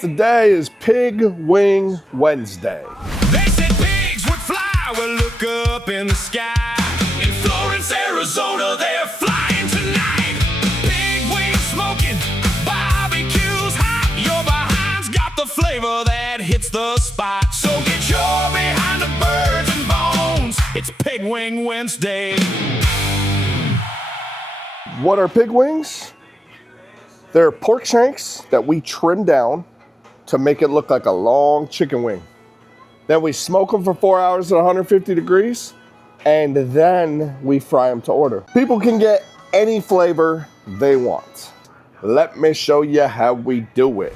Today is Pig Wing Wednesday. They said pigs would fly, well look up in the sky. In Florence, Arizona, they're flying tonight. Pig wings smoking, barbecues hot. Your behind's got the flavor that hits the spot. So get your behind the birds and bones. It's Pig Wing Wednesday. What are pig wings? They're pork shanks that we trim down to make it look like a long chicken wing. Then we smoke them for 4 hours at 150 degrees, and then we fry them to order. People can get any flavor they want. Let me show you how we do it.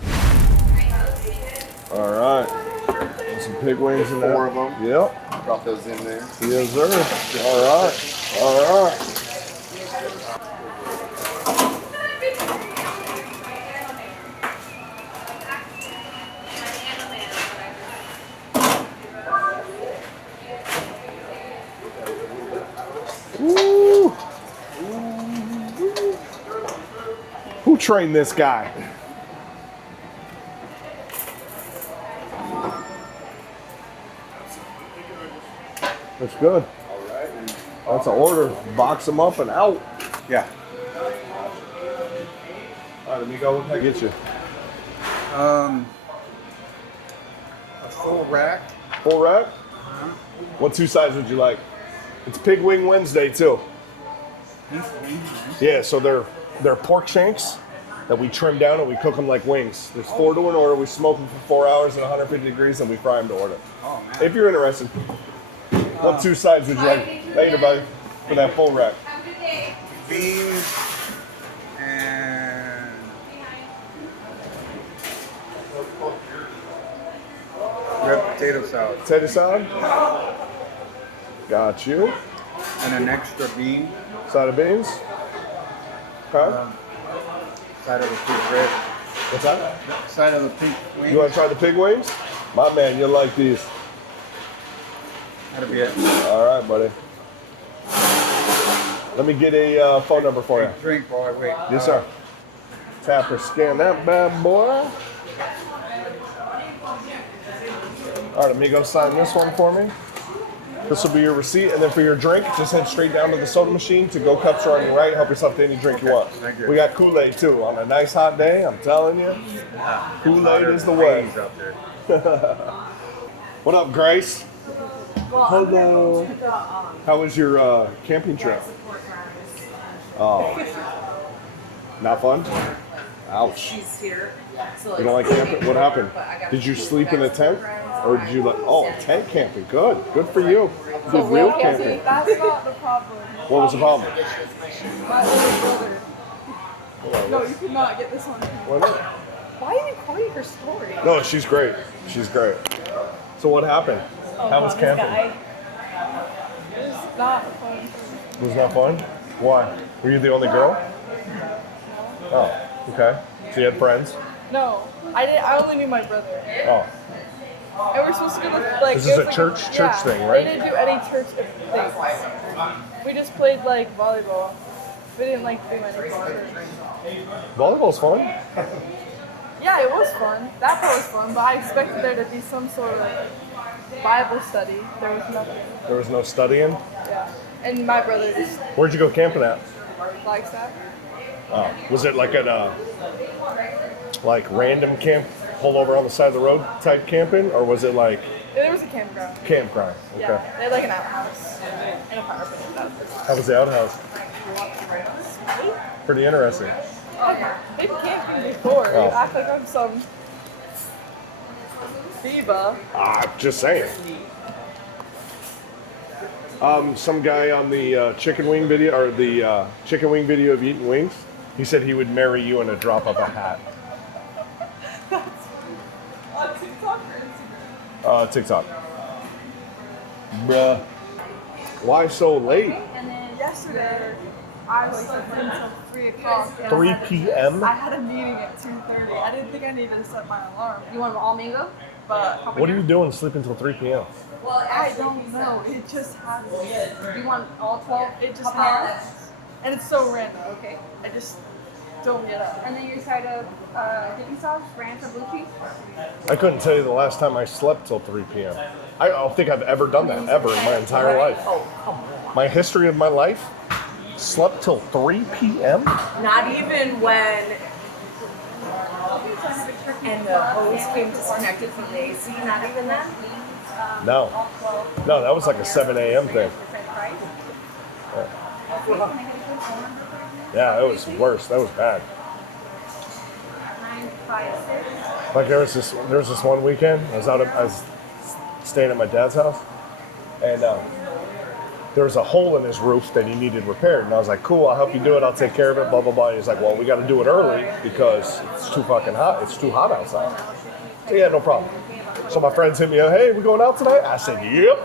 All right, there's some pig wings in there. 4 of them. Yep. Drop those in there. Yes, sir. All right, all right. Ooh. Who trained this guy? That's good. That's an order. Box them up and out. Yeah. All right, amigo, what can I get you? A full rack. Full rack? What 2 sides would you like? It's Pig Wing Wednesday too. Yeah, so they're pork shanks that we trim down and we cook them like wings. There's 4 to an order. We smoke them for 4 hours at 150 degrees and we fry them to order. Oh man. If you're interested, what 2 sides would you like? Later, buddy, for that full rack. Beans and red potato salad. Potato salad. Got you. And an extra bean. Side of beans. Okay. Side of the pink bread. What's that? Side of the pink wings. You want to try the pig wings? My man, you'll like these. That'll be it. All right, buddy. Let me get a phone number for you. Drink while I wait. Yes, sir. Tap or scan that bad boy. All right, amigo, sign this one for me. This will be your receipt, and then for your drink, just head straight down to the soda machine. To-go cups are on your right. Help yourself to any drink you want. Thank you. We got Kool-Aid too. On a nice hot day, I'm telling you, Kool-Aid is the way. Out there. What up, Grace? Hello. How was your camping trip? Oh, not fun? Ouch. She's here. So You don't like camping? What happened? Did you sleep in a tent? Or did you like, oh, tent camping, good. Good for you. Good real camping. That's not the problem. What was the problem? My older brother. No, you could not get this one. Why not? Why are you calling her story? No, she's great. She's great. So what happened? How was camping? It was not fun. It was not fun? Why? Were you the only girl? Oh, okay. So you had friends? No, I didn't. I only knew my brother. Oh, And we're supposed to go to like. This it is was a like church yeah, thing, right? We didn't do any church things. We just played like volleyball. We didn't like do anything. volleyball's fun. Yeah, it was fun. That part was fun, but I expected there to be some sort of like Bible study. There was nothing. There was no studying. Yeah. And my brother just Where'd you go camping at? likes that. Oh, was it like at a like random camp, pull over on the side of the road type camping, or was it like There was a campground. campground? Okay. Yeah, they had like an outhouse and a fire pit. That was How was the outhouse? Pretty interesting. I've been camping before. Oh. You act like I'm some diva. Just saying. Some guy on the chicken wing video, or the chicken wing video of eating wings, he said he would marry you in a drop of a hat. That's on TikTok or Instagram? TikTok. Bruh. Why so late? Yesterday, I was up until 3 o'clock. and 3 I had- p.m.? I had a meeting at 2:30. I didn't think I needed to set my alarm, You want all mango? but What are you doing sleeping until 3 p.m.? I don't know. It just happens. You want all 12? It just happens. And it's so random. Okay. I just don't get up. And then your side of dipping sauce, ranch or blue cheese? I couldn't tell you the last time I slept till 3 p.m. I don't think I've ever done that, ever in my entire life. Oh, come on. My history of my life, slept till 3 p.m.? Not even when. And the hose came disconnected from the AC. Not even then. No. No, that was like a 7 a.m. thing. Yeah, it was worse. That was bad. Like there was this one weekend, I was staying at my dad's house, and there was a hole in his roof that he needed repaired, and I was like, cool, I'll help you do it, I'll take care of it, blah, blah, blah. And he's like, well, we got to do it early because it's too fucking hot. It's too hot outside. So yeah, no problem. So my friends hit me up, hey, we going out tonight? I said, yep.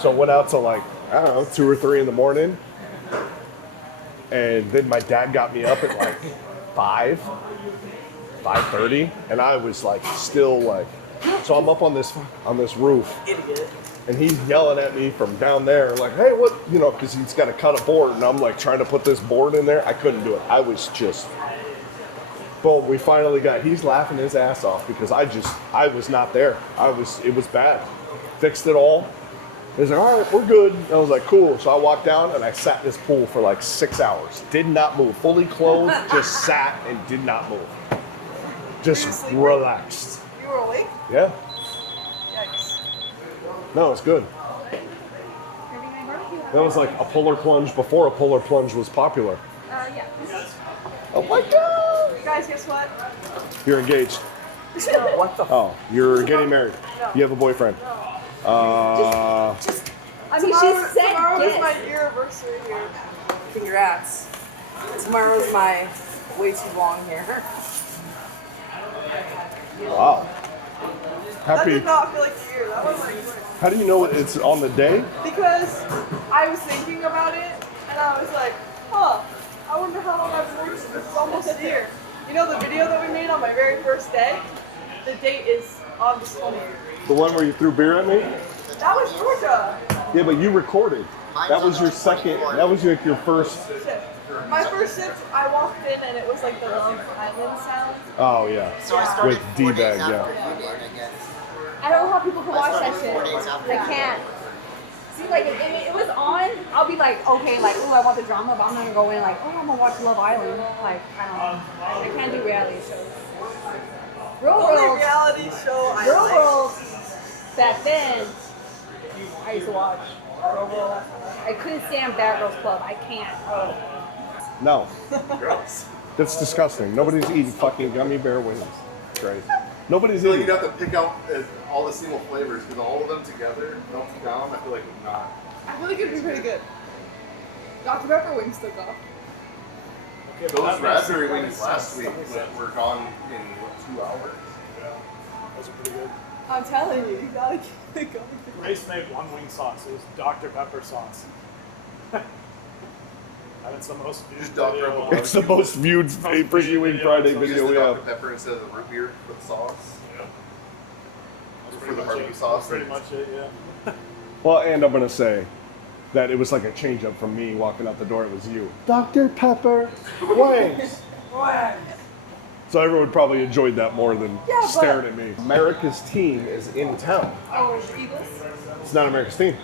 So I went out till like, I don't know, 2 or 3 in the morning. And then my dad got me up at like 5:30, and I was like still like, so I'm up on this roof, and he's yelling at me from down there like, hey, what, you know, because he's got to cut a board, and I'm like trying to put this board in there. I couldn't do it. I was just, boom, we finally he's laughing his ass off because I was not there. It was bad. Fixed it all. He's like, all right, we're good. And I was like, cool. So I walked down and I sat in this pool for like 6 hours. Did not move. Fully clothed, just sat and did not move. Just relaxed. You were awake? Yeah. Yikes. No, it's good. That was like a polar plunge before a polar plunge was popular. Yeah. Oh my God. Guys, guess what? You're engaged. What the? Oh, you're getting married. You have a boyfriend. I mean, she said tomorrow is my yes. anniversary here. Congrats. Tomorrow's my way too long here. Wow. That Happy. did not feel like a year. That was like, How do you know it's on the day? because I was thinking about it and I was like, huh, I wonder how long I've been working. It's almost a year. You know the video that we made on my very first day? The date is August 20th. The one where you threw beer at me? That was Georgia. Yeah, but you recorded. That was your second. That was like your first. Shit. My first sip, I walked in and it was like the Love Island sound. Oh yeah. So I started With 4 days D-bag, after yeah. you did, I guess. I don't know how people can watch that shit. 4 days after I you can't. See, like, if it was on, I'll be like, okay, like, ooh, I want the drama, but I'm not gonna go in like, oh, I'm gonna watch Love Island. Like, I don't know. I can't do reality shows. Real The only World, reality show I Real like. World, back then, I used to watch Real World. I couldn't stand Bad Girls Club. I can't. Oh. No. Gross. That's disgusting. Nobody's eating fucking gummy bear wings. Great. Nobody's I feel like eating. you'd have to pick out all the single flavors because all of them together, melted down, I feel like would not. I feel like it'd be pretty good. Dr. Pepper wings took off. Those raspberry wings last week were gone in what, 2 hours? Those are pretty good. I'm telling you, you gotta keep it going. Grace made one wing sauce. It was Dr. Pepper sauce. And it's the most viewed Just Dr. video. Pepper. It's the most viewed Freaky Wing Friday So video just we the have. Dr. Pepper instead of the root beer for the sauce. Yeah. That's For the much barbecue it. sauce. That's pretty much it, yeah. Well, and I'm gonna say that it was like a change up from me walking out the door. It was you, Dr. Pepper wings. So everyone probably enjoyed that more than Yeah, but- staring at me. America's team is in town. Oh, the Eagles? It's not America's team.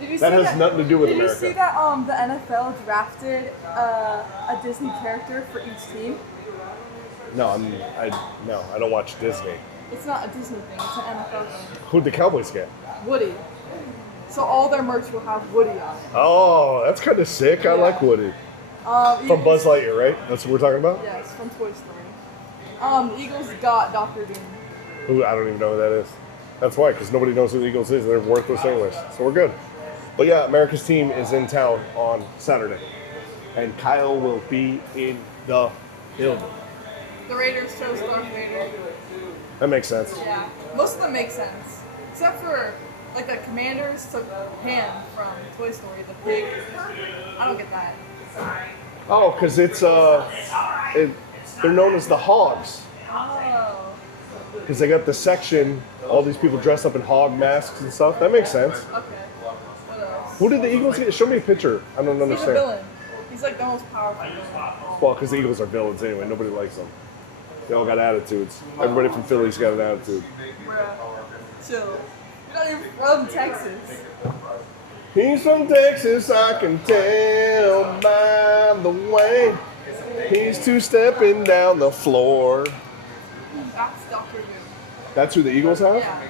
Did you That see has nothing to do with Did America. you see that the NFL drafted a Disney character for each team? No, I don't watch Disney. It's not a Disney thing, it's an NFL thing. Who'd the Cowboys get? Woody. So all their merch will have Woody on it. Oh, that's kind of sick. I like Woody. From Eagles- Buzz Lightyear, right? That's what we're talking about? Yes, from Toy Story. The Eagles got Dr. Doom. Who, I don't even know who that is. That's why, because nobody knows who the Eagles is. They're worthless anyways. So we're good. But yeah, America's team is in town on Saturday. And Kyle will be in the building. The Raiders chose Darth Vader. That makes sense. Yeah, most of them make sense. Except for, like, the Commanders took Han from Toy Story, the pig. I don't get that. Oh, because they're known as the Hogs. Oh. Because they got the section, all these people dressed up in hog masks and stuff. That makes sense. Okay. What else? Who did the Eagles get? Show me a picture. I don't He's a understand. villain. He's like the most powerful villain. Well, because the Eagles are villains anyway. Nobody likes them. They all got attitudes. Everybody from Philly's got an attitude. Bruh. Chill. You're not even from Texas. He's from Texas, I can tell by the way. He's two-stepping down the floor. That's Dr. Boone. That's who the Eagles have? Yeah.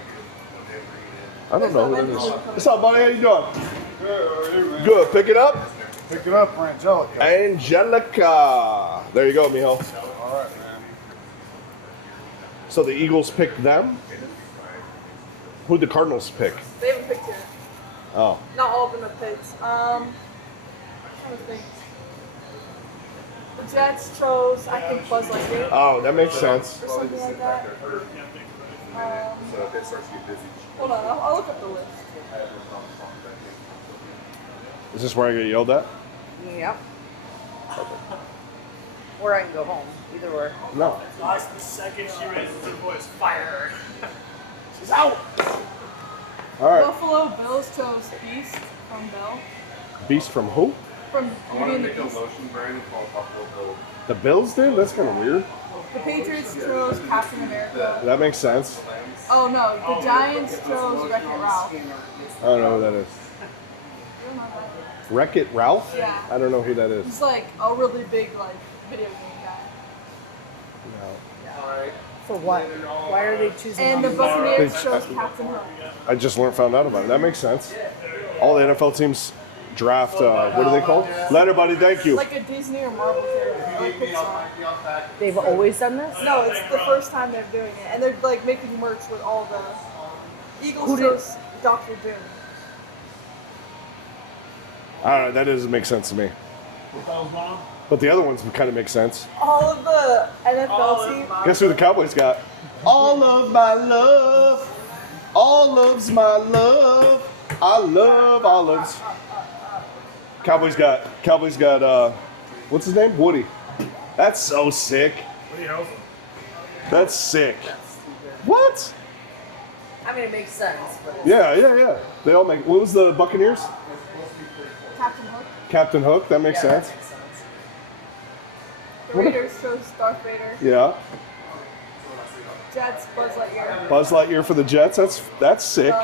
I don't know who that is. What's up, buddy? How you doing? Good. Pick it up. Pick it up for Angelica. Angelica. There you go, mijo. All right, man. So the Eagles picked them? Who'd the Cardinals pick? They haven't picked it. Oh. Not all of them have picked. I'm trying to think. The Jets chose, I think, Buzz Lightyear Oh, that makes sense. or something like that. So if it starts to get busy. Hold on, I'll look up the list. Is this where I get yelled at? Yep. Or I can go home. Either or. No. Last the second she raises her voice, fire. She's out. All right. Buffalo Bills chose Beast from Bell. Beast from who? From I want Beauty to and the make a Beast. lotion brand called Buffalo Bill. The Bills did? That's kind of weird. The Patriots chose Captain America. That makes sense. Oh no, the Giants chose Wreck-It Ralph. I don't know who that is. You don't know that? Wreck-It Ralph? Yeah. I don't know who that is. He's like a really big video game guy. No. Alright. For what? Why are they choosing? And the him? Buccaneers Big- chose Captain Hook. I just found out about it. That makes sense. All the NFL teams draft, what are they called? Later, buddy. Thank you. Like a Disney or Marvel character, or Pixar. They've always done this? No, it's the first time they're doing it, and they're like making merch with all the Eagles Who did- chose Dr. Boone. I don't know. That doesn't make sense to me. But the other ones kind of make sense. All of the NFL teams. Guess who the Cowboys got? All of my love. All loves my love. I love olives. Cowboys got, what's his name? Woody. That's so sick. That's sick. What? I mean, it makes sense. But it's Yeah. They all make, what was the Buccaneers? Captain Hook. Captain Hook, that makes sense. The Raiders chose Darth Vader. Yeah. Jets, Buzz Lightyear. Buzz Lightyear for the Jets, that's sick.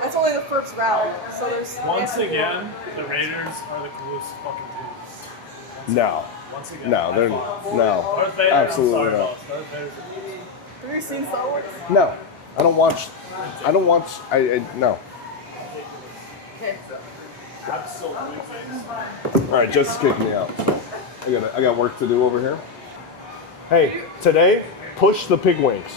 That's only the first round, so there's. Once again, the Raiders are the coolest fucking teams. No. Once again. No, they're, Darth no. Vader, Absolutely I'm sorry, not. boss. Darth Vader's Have you seen Star Wars? No. I don't watch, no. Okay. absolutely. All right, Jess is kicking me out. I got work to do over here. Hey, today, push the pig wings.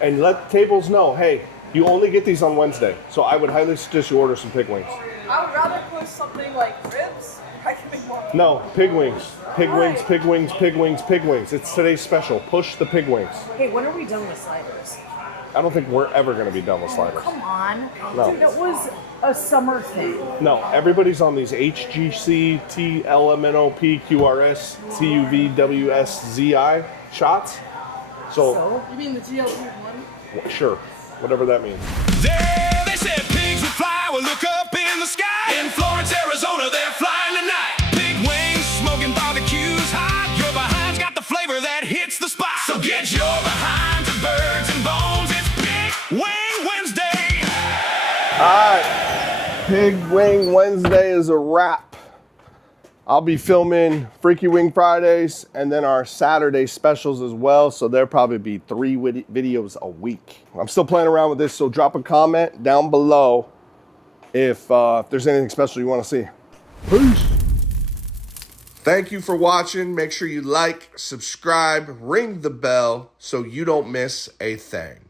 And let tables know, hey, you only get these on Wednesday. So I would highly suggest you order some pig wings. I would rather push something like ribs. I can make more. No, pig wings. Pig wings, pig wings, pig wings, pig wings. It's today's special. Push the pig wings. Hey, when are we done with sliders? I don't think we're ever going to be done with sliders. Come on. No. Dude, that was a summer thing. No, everybody's on these HGC, TLMNOP, QRS, TUVWSZI shots. So, You mean the GLP-1? sure, whatever that means. There they said pigs would fly, will look up in the sky. In Florence, Arizona, they're flying tonight. Big wings, smoking barbecues hot. Your behind's got the flavor that hits the spot. So get your behind to birds and bones. It's Big Wing Wednesday. All right, Pig Wing Wednesday is a wrap. I'll be filming Freaky Wing Fridays and then our Saturday specials as well. So there'll probably be 3 videos a week. I'm still playing around with this, so drop a comment down below if there's anything special you want to see. Peace. Thank you for watching. Make sure you like, subscribe, ring the bell so you don't miss a thing.